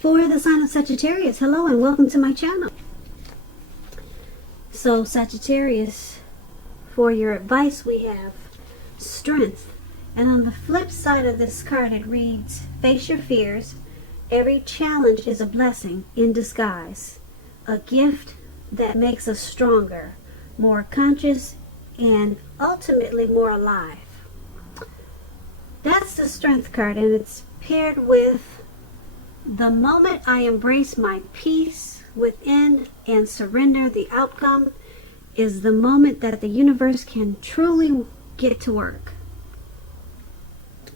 For the sign of Sagittarius, hello and welcome to my channel. So Sagittarius, for your advice we have strength. And on the flip side of this card it reads, face your fears. Every challenge is a blessing in disguise. A gift that makes us stronger, more conscious, and ultimately more alive. That's the strength card, and it's paired with the moment I embrace my peace within and surrender the outcome is the moment that the universe can truly get to work.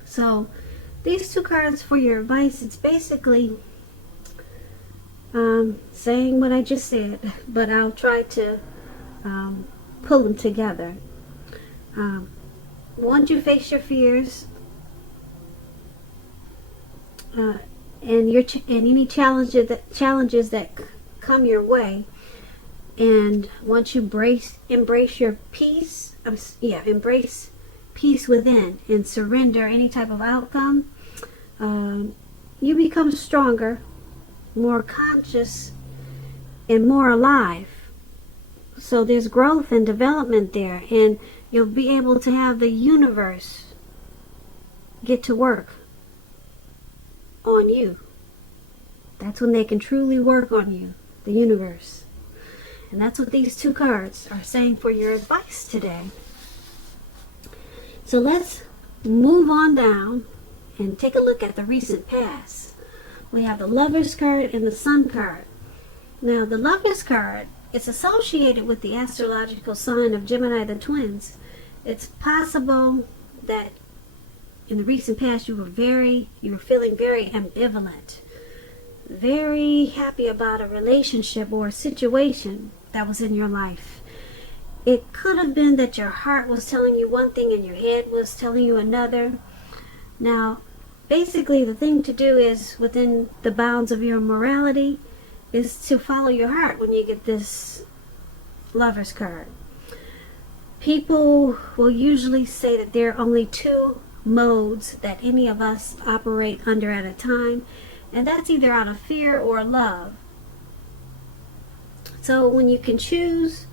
So these two cards for your advice, it's basically saying what I just said, but I'll try to pull them together. Once you face your fears and any challenges that come your way, and once you embrace your peace, embrace peace within and surrender any type of outcome, you become stronger, more conscious, and more alive. So there's growth and development there, and you'll be able to have the universe get to work on you. That's when they can truly work on you, the universe. And that's what these two cards are saying for your advice today. So let's move on down and take a look at the recent past. We have the Lovers card and the Sun card. Now the Lovers card, it's associated with the astrological sign of Gemini, the twins. It's possible that in the recent past you were feeling very ambivalent, very happy about a relationship or a situation that was in your life. It could have been that your heart was telling you one thing and your head was telling you another. Now, basically the thing to do is, within the bounds of your morality, is to follow your heart when you get this Lovers card. People will usually say that there are only two modes that any of us operate under at a time, and that's either out of fear or love. So when you can choose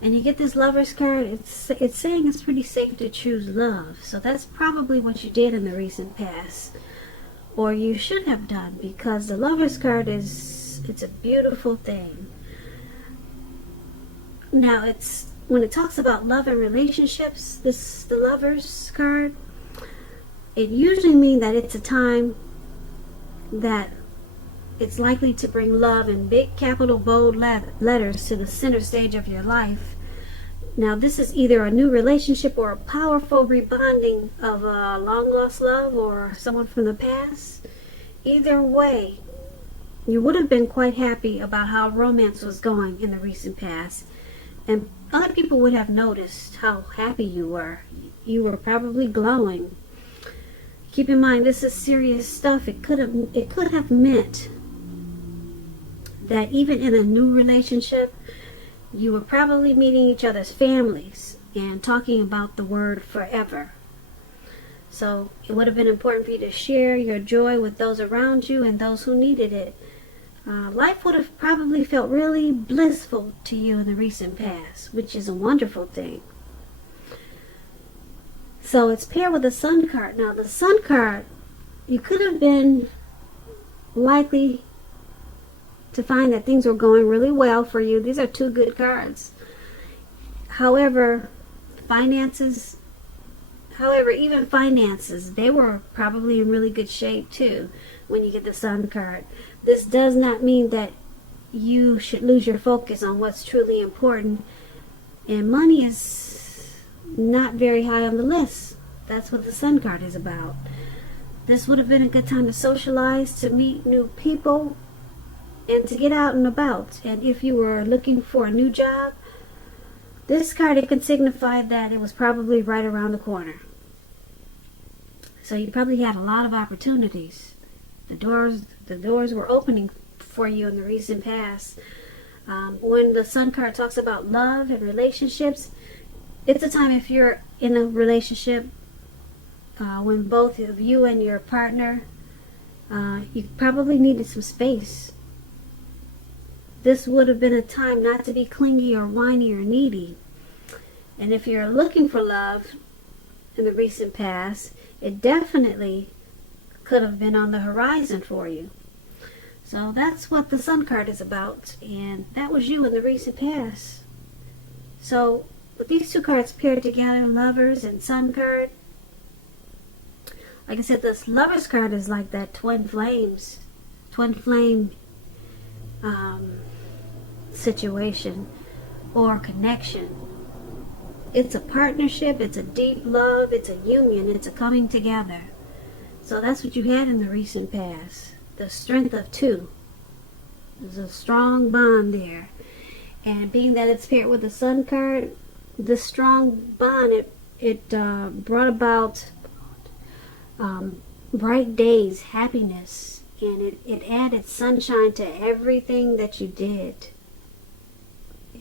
and you get this Lovers card, it's saying it's pretty safe to choose love. So that's probably what you did in the recent past, or you should have done, because the Lovers card it's a beautiful thing. Now when it talks about love and relationships, the Lovers card, it usually means that it's a time that it's likely to bring love in big capital bold letters to the center stage of your life. Now this is either a new relationship or a powerful rebonding of a long lost love or someone from the past. Either way, you would have been quite happy about how romance was going in the recent past, and other people would have noticed how happy you were. You were probably glowing. Keep in mind, this is serious stuff. It could have meant that even in a new relationship, you were probably meeting each other's families and talking about the word forever. So it would have been important for you to share your joy with those around you and those who needed it. Life would have probably felt really blissful to you in the recent past, which is a wonderful thing. So it's paired with the Sun card. Now the Sun card, you could have been likely to find that things were going really well for you. These are two good cards. However, even finances, they were probably in really good shape too when you get the Sun card. This does not mean that you should lose your focus on what's truly important, and money is not very high on the list. That's what the Sun card is about. This would have been a good time to socialize, to meet new people, and to get out and about. And if you were looking for a new job, this card, it could signify that it was probably right around the corner. So you probably had a lot of opportunities. The doors were opening for you in the recent past. When the Sun card talks about love and relationships, it's a time, if you're in a relationship, when both of you and your partner You probably needed some space. This would have been a time not to be clingy or whiny or needy. And if you're looking for love in the recent past, it definitely could have been on the horizon for you. So that's what the Sun card is about, and that was you in the recent past. So with these two cards paired together, Lovers and Sun card, like I said, this Lovers card is like that twin flame situation or connection. It's a partnership, it's a deep love, it's a union, it's a coming together. So that's what you had in the recent past. The strength of two. There's a strong bond there. And being that it's paired with the Sun card, this strong bond, it brought about bright days, happiness, and it added sunshine to everything that you did.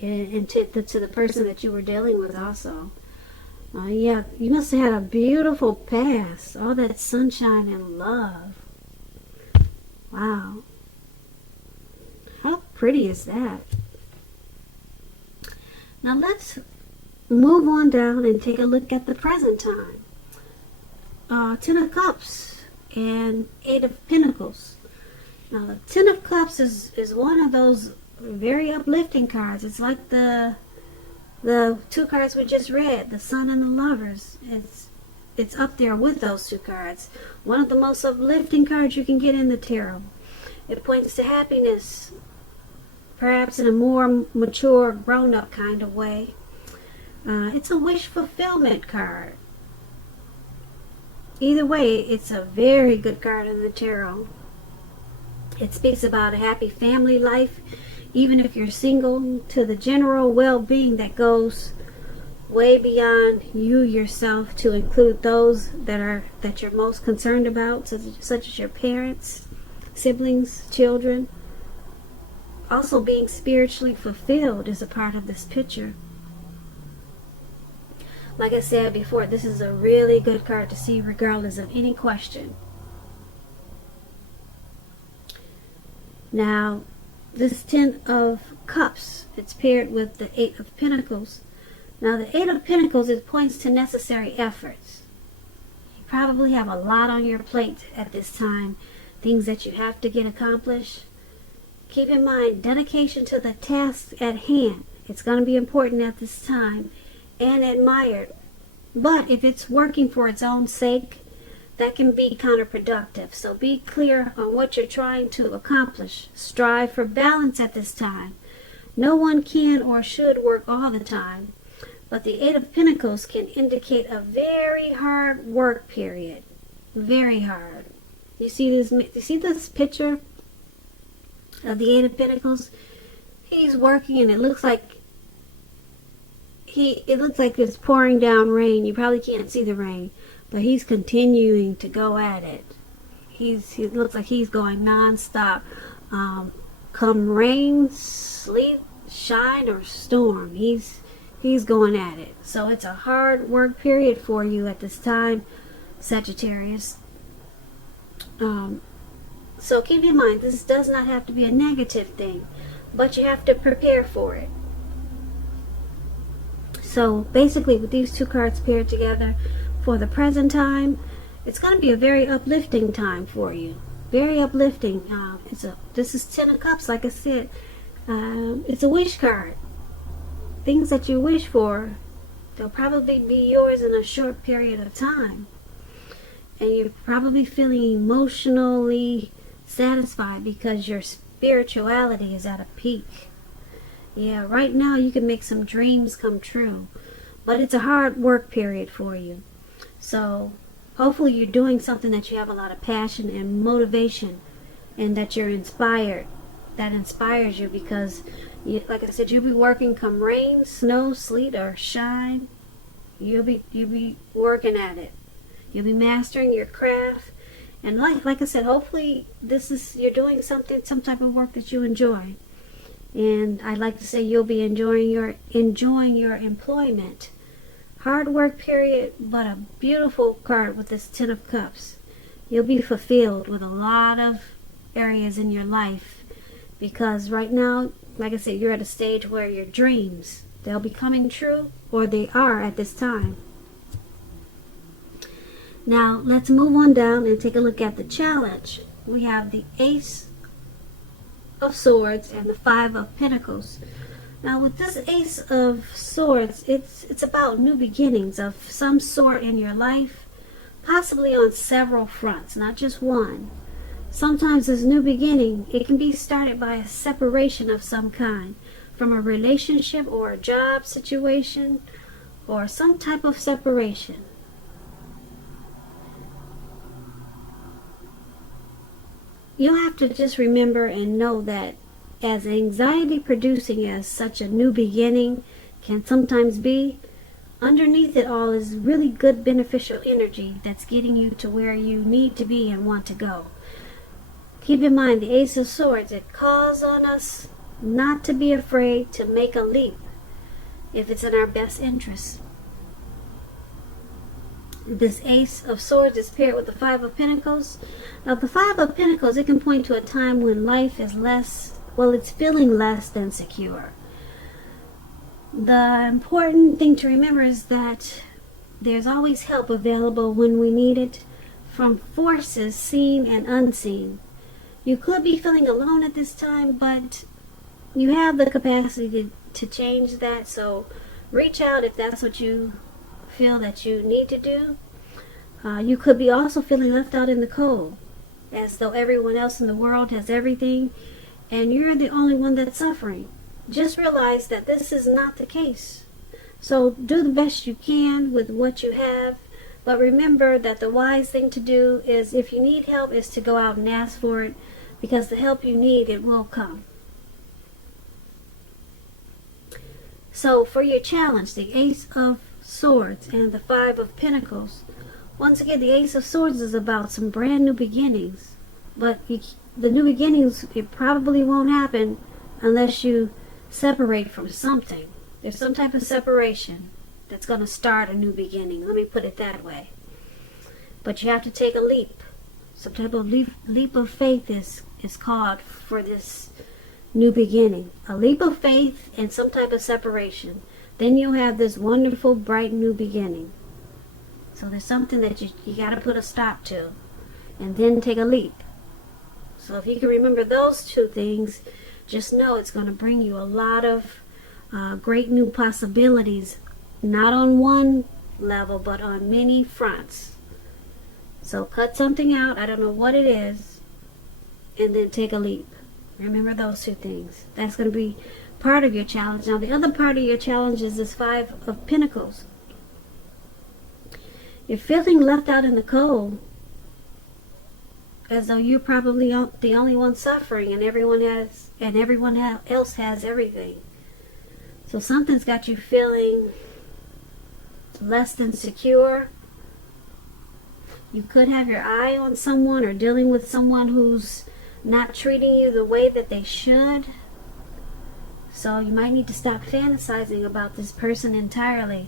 And to the person that you were dealing with also. Yeah, you must have had a beautiful past. All that sunshine and love. Wow. How pretty is that? Now let's move on down and take a look at the present time. Ten of Cups and Eight of Pentacles. Now the Ten of Cups is one of those very uplifting cards. It's like the two cards we just read, the Sun and the Lovers. It's up there with those two cards. One of the most uplifting cards you can get in the tarot. It points to happiness, perhaps in a more mature, grown-up kind of way. It's a wish fulfillment card. Either way, it's a very good card in the tarot. It speaks about a happy family life, even if you're single, to the general well-being that goes way beyond you yourself, to include those that you're most concerned about, such as your parents, siblings, children. Also, being spiritually fulfilled is a part of this picture. Like I said before, this is a really good card to see regardless of any question. Now, this Ten of Cups, it's paired with the Eight of Pentacles. Now, the Eight of Pentacles, it points to necessary efforts. You probably have a lot on your plate at this time, things that you have to get accomplished. Keep in mind, dedication to the task at hand. It's going to be important at this time and admired. But if it's working for its own sake, that can be counterproductive. So be clear on what you're trying to accomplish. Strive for balance at this time. No one can or should work all the time, but the Eight of Pentacles can indicate a very hard work period. Very hard. You see this picture of the Eight of Pentacles? He's working and it looks like it's pouring down rain. You probably can't see the rain, but he's continuing to go at it. He looks like he's going non-stop. Come rain, sleet, shine, or storm, he's going at it. So it's a hard work period for you at this time, Sagittarius. So keep in mind, this does not have to be a negative thing, but you have to prepare for it. So basically, with these two cards paired together, for the present time, it's going to be a very uplifting time for you. Very uplifting. This is Ten of Cups, like I said. It's a wish card. Things that you wish for, they'll probably be yours in a short period of time. And you're probably feeling emotionally satisfied because your spirituality is at a peak. Yeah, right now you can make some dreams come true. But it's a hard work period for you. So hopefully you're doing something that you have a lot of passion and motivation, and that you're inspired. That inspires you because, like I said, you'll be working come rain, snow, sleet, or shine. You'll be working at it. You'll be mastering your craft. And like I said, hopefully you're doing some type of work that you enjoy. And I'd like to say you'll be enjoying your employment. Hard work period, but a beautiful card with this Ten of Cups. You'll be fulfilled with a lot of areas in your life, because right now, like I said, you're at a stage where your dreams, they'll be coming true, or they are at this time. Now, let's move on down and take a look at the challenge. We have the Ace of Swords and the Five of Pentacles. Now, with this Ace of Swords, it's about new beginnings of some sort in your life, possibly on several fronts, not just one. Sometimes this new beginning, it can be started by a separation of some kind, from a relationship or a job situation, or some type of separation. You'll have to just remember and know that as anxiety producing as such a new beginning can sometimes be, underneath it all is really good beneficial energy that's getting you to where you need to be and want to go. Keep in mind, the Ace of Swords, it calls on us not to be afraid to make a leap if it's in our best interest. This Ace of Swords is paired with the Five of Pentacles. Now, the Five of Pentacles, it can point to a time when life is less, well, it's feeling less than secure. The important thing to remember is that there's always help available when we need it, from forces seen and unseen. You could be feeling alone at this time, but you have the capacity to change that, so reach out if that's what you feel that you need to do. You could be also feeling left out in the cold, as though everyone else in the world has everything and you're the only one that's suffering. Just realize that this is not the case. So do the best you can with what you have, but remember that the wise thing to do is, if you need help, is to go out and ask for it, because the help you need, it will come. So for your challenge, the Ace of Swords and the Five of Pentacles. Once again, the Ace of Swords is about some brand new beginnings, but the new beginnings, it probably won't happen unless you separate from something. There's some type of separation that's going to start a new beginning. Let me put it that way. But you have to take a leap. Some type of leap of faith is called for this new beginning. A leap of faith and some type of separation. Then you'll have this wonderful, bright new beginning. So there's something that you got to put a stop to, and then take a leap. So if you can remember those two things, just know it's going to bring you a lot of great new possibilities, not on one level, but on many fronts. So cut something out, I don't know what it is, and then take a leap. Remember those two things. That's going to be part of your challenge. Now, the other part of your challenge is this Five of Pentacles. You're feeling left out in the cold, as though you're probably the only one suffering, and everyone else has everything. So something's got you feeling less than secure. You could have your eye on someone or dealing with someone who's not treating you the way that they should. So you might need to stop fantasizing about this person entirely.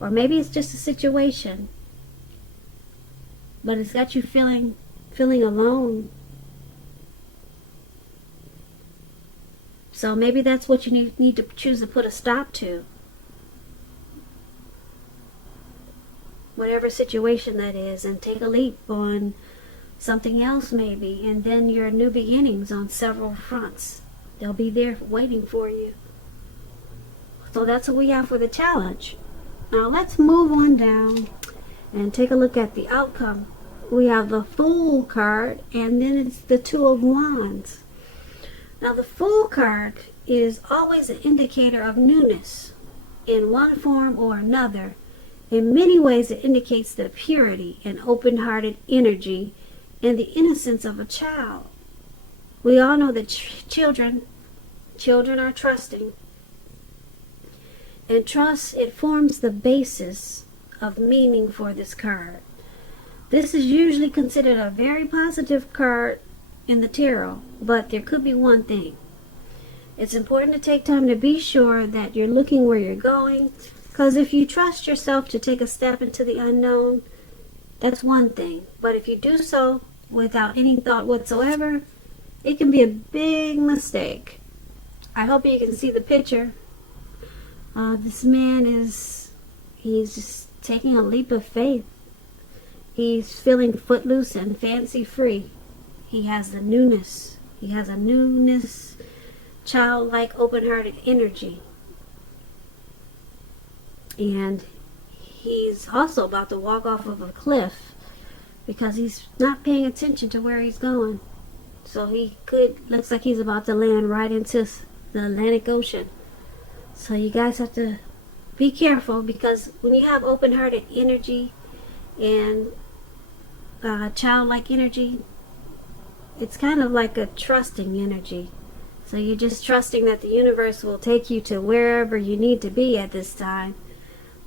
Or maybe it's just a situation, but it's got you feeling alone. So maybe that's what you need to choose to put a stop to. Whatever situation that is, and take a leap on something else maybe, and then your new beginnings on several fronts. They'll be there waiting for you. So that's what we have for the challenge. Now let's move on down and take a look at the outcome. We have the Fool card, and then it's the Two of Wands. Now the Fool card is always an indicator of newness in one form or another. In many ways it indicates the purity and open-hearted energy and the innocence of a child. We all know that children are trusting. And trust, it forms the basis of meaning for this card. This is usually considered a very positive card in the tarot, but there could be one thing. It's important to take time to be sure that you're looking where you're going, because if you trust yourself to take a step into the unknown, that's one thing. But if you do so without any thought whatsoever, it can be a big mistake. I hope you can see the picture. This man he's just taking a leap of faith. He's feeling footloose and fancy free. He has the newness. He has a newness, childlike, open-hearted energy. And he's also about to walk off of a cliff because he's not paying attention to where he's going. So looks like he's about to land right into the Atlantic Ocean. So you guys have to be careful, because when you have open-hearted energy and childlike energy, it's kind of like a trusting energy. So you're just trusting that the universe will take you to wherever you need to be at this time.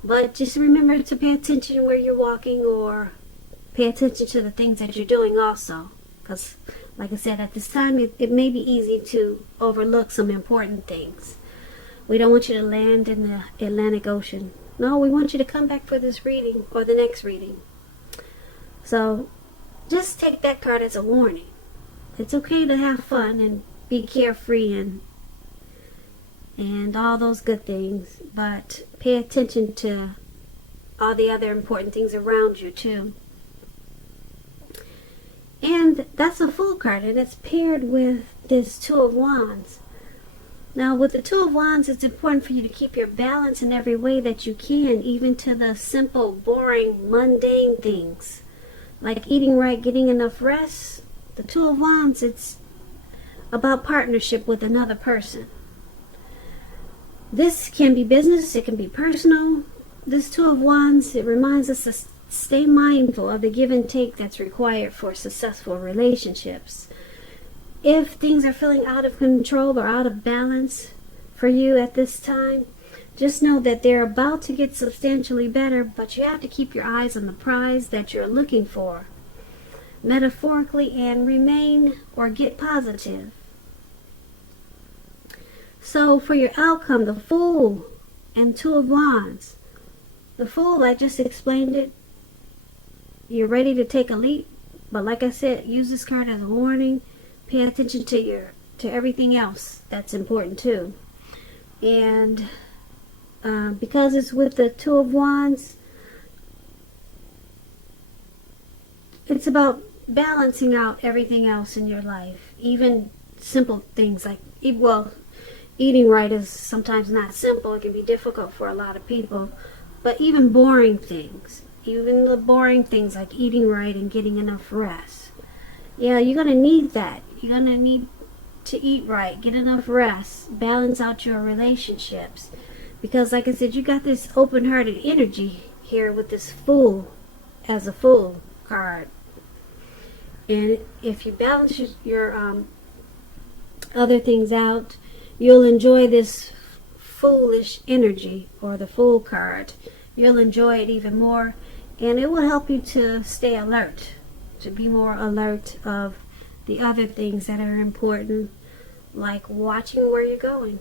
But just remember to pay attention where you're walking, or pay attention to the things that you're doing also. Because, like I said, at this time, it may be easy to overlook some important things. We don't want you to land in the Atlantic Ocean. No, we want you to come back for this reading or the next reading. So just take that card as a warning. It's okay to have fun and be carefree and all those good things, but pay attention to all the other important things around you too. And that's a Fool card, and it's paired with this Two of Wands. Now, with the Two of Wands, it's important for you to keep your balance in every way that you can, even to the simple, boring, mundane things, like eating right, getting enough rest. The Two of Wands, it's about partnership with another person. This can be business, it can be personal. This Two of Wands, it reminds us to stay mindful of the give and take that's required for successful relationships. If things are feeling out of control or out of balance for you at this time, just know that they're about to get substantially better, but you have to keep your eyes on the prize that you're looking for, metaphorically, and remain or get positive. So for your outcome, the Fool and Two of Wands. The Fool, I just explained it. You're ready to take a leap, but like I said, use this card as a warning. Pay attention to everything else that's important too. And because it's with the Two of Wands, it's about balancing out everything else in your life. Even simple things like, eating right is sometimes not simple. It can be difficult for a lot of people. But even boring things, even the boring things like eating right and getting enough rest. Yeah, you're going to need that. You're going to need to eat right, get enough rest, balance out your relationships. Because like I said, you got this open-hearted energy here with this Fool as a Fool card. And if you balance your other things out, you'll enjoy this foolish energy, or the Fool card. You'll enjoy it even more, and it will help you to stay alert, to be more alert of the other things that are important, like watching where you're going.